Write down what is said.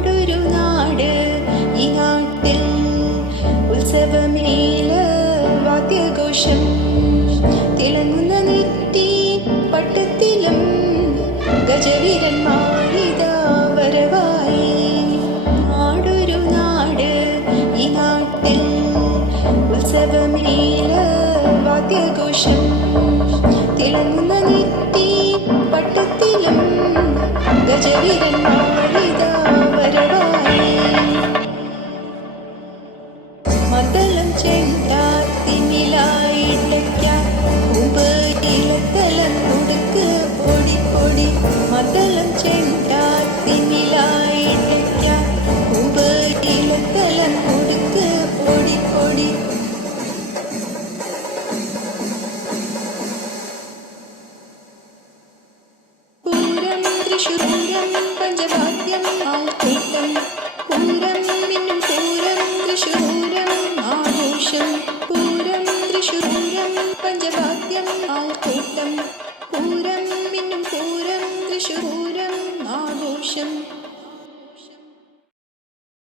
നാടൊരു നാട്, ഈ നാട്ടിൽ ഉത്സവമേല വാദ്യഘോഷം. തിളങ്ങുന്ന നെറ്റി പട്ടത്തിലും ഗജവീരന്മാരിതാ വരവായി. നാടൊരു നാട്, ഈ നാട്ടിൽ ഉത്സവമേല വാദ്യഘോഷം. തിളങ്ങുന്ന നെറ്റി പട്ടത്തിലും ഗജവീരന്മാരിതാ വരവായി. മദ്ദളം ചെണ്ടാത്തിനിലായിട്ടയ്ക്കാം പൂമ്പയിലത്തലം കൊടുക്ക് പൊടി പൊടി. മദ്ദളം ചെണ്ടാത്തിനിലായിട്ടയ്ക്കാം പൂമ്പയിലത്തലം കൊടുക്ക് പൊടി പൊടി. പൂരം തൃശൂരം പഞ്ചവാദ്യം ആൾക്കൂട്ടം. പൂരം മിന്നും പൂരം തൃശൂരം ആഘോഷം. പൂരം തൃശൂരം പഞ്ചവാദ്യം ആൾക്കൂട്ടം. പൂരം മിന്നും പൂരം തൃശൂരം ആഘോഷം.